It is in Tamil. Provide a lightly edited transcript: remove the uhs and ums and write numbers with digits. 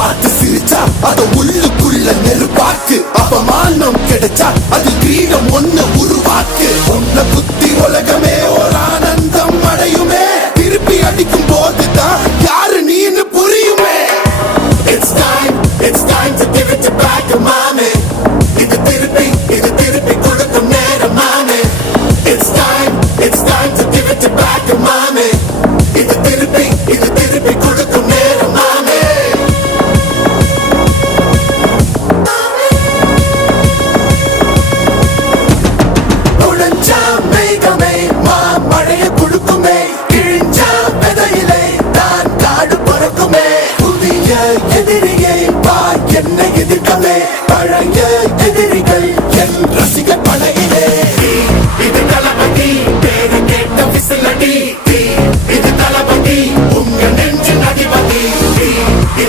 பார்த்து சிரிச்சா அத உள்ளுக்குள்ள நெருப்பாக்கு. அவமானம் கிடைச்சா அது கிரீடம் ஒண்ணு உருவாக்கு. உன்னை குத்தி உலகமே ஒரு ஆனந்தம் அடையுமே. திருப்பி அடிக்கும் போதுதான் யாரு நீன்னு புரியுமே. It's time to give it back to mommy. இது திருப்பி கொடுக்கும் நேரம் மாமே. It's time to give it back to mommy. இது திருப்பி கொடுக்கும் நேரம் மாமே. உழைச்சா மேகமே மழைய கொடுக்குமே. கிழிஞ்சா விதையிலே தான் காடு பறக்குமே. புதிய எதிரியை என்ன எதிர்க்கமே. பழைய